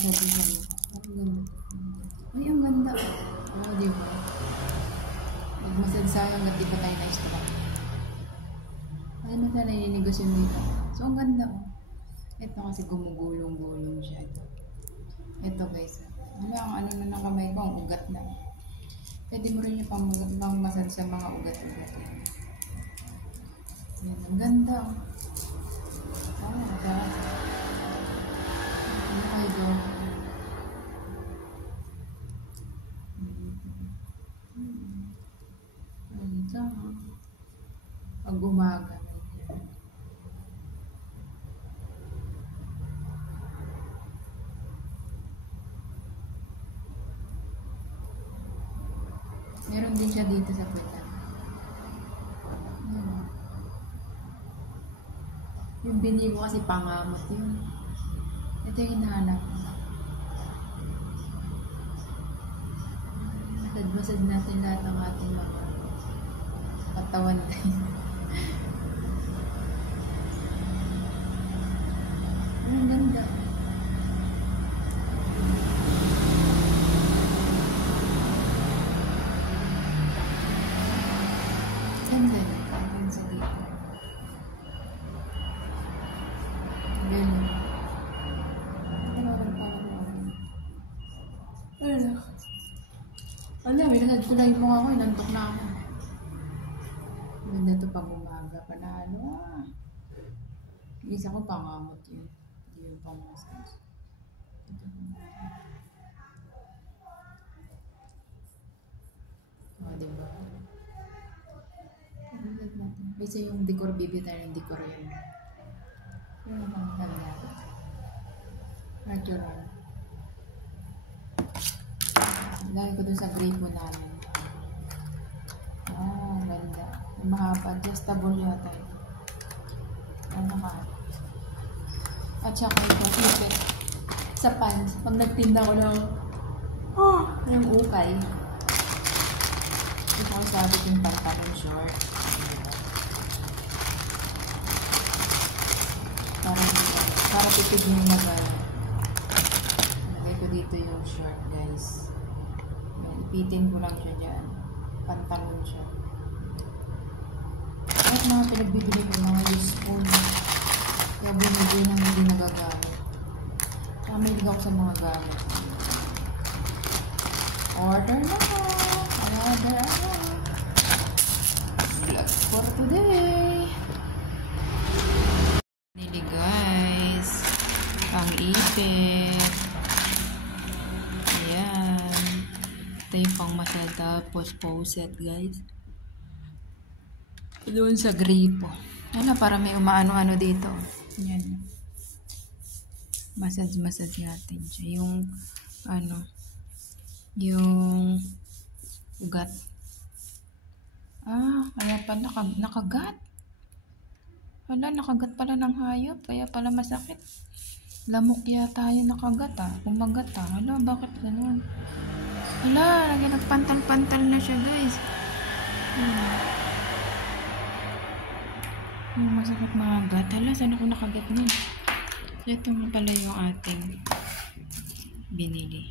massage sa mukha. Ang ganda. Ay, ang ganda. Oo, di ba? Nag-massage sa hanggat di pa tayo na-stop. Ano na tayo naninegosyo dito. So, ang ganda. Ito kasi gumugulong-gulong siya. Ito guys. Ano ang ano na ng kamay ko, ang ugat na. Pwede mo rin yung pang-massage sa mga ugat-ugat. Yan, ang ganda. Oh, diba? Ano kayo doon? Ganda. Pag umaga. Meron din siya dito sa puwet. Yung binili ko kasi pangamot yun. Ito yung hinahanap ko. Masad natin lahat ng ating mga katawan tayo. Ang ganda. Ganda. Ang sa dito. Ano, minasad ko lang yung mukha ko, inantok na ako. Ganda ito pag umaga, panalo ah. Isa ko pangamot yun. Hindi yung pang-massage. O, diba? Kasi yung decor, bibit tayo ng decor yun. Yung pang-massage natin. Natural. Lagi ko dun sa grape mo namin. Ah, ganda. Mahaba. Adjustable yata. Ano ka? At saka ito, sipit. Sa pants. Pag nagtinda ko ng yung ukay. Ito ko sabi yung pantalon short. Para tipid nyo mag-ano. Lagay ko dito yung short, guys. Ipitin ko lang siya dyan. Pantalon siya. At mga pinagbibili ko, mga useful. Kaya binibili nang hindi nagagamit. Kaya may ligaw sa mga gamit. Order na ko! Order na! Vlog for today! Nili guys. Pang-ipit. Ito yung pang-massage tapos poset guys. Doon sa gripo. Ano, para may umaano-ano dito. Yan. Massage natin siya. Yung, ano, yung ugat. Ah, kaya pala nakagat. Wala, nakagat pala ng hayop. Kaya pala masakit. Lamok yata yung nakagat ah. Kumagat ah. Hala, bakit gano'n? Hala, nagpantal-pantal na siya guys. Masakit mga gat. Hala, saan ako nakagat nun? Ito nga pala yung ating binili.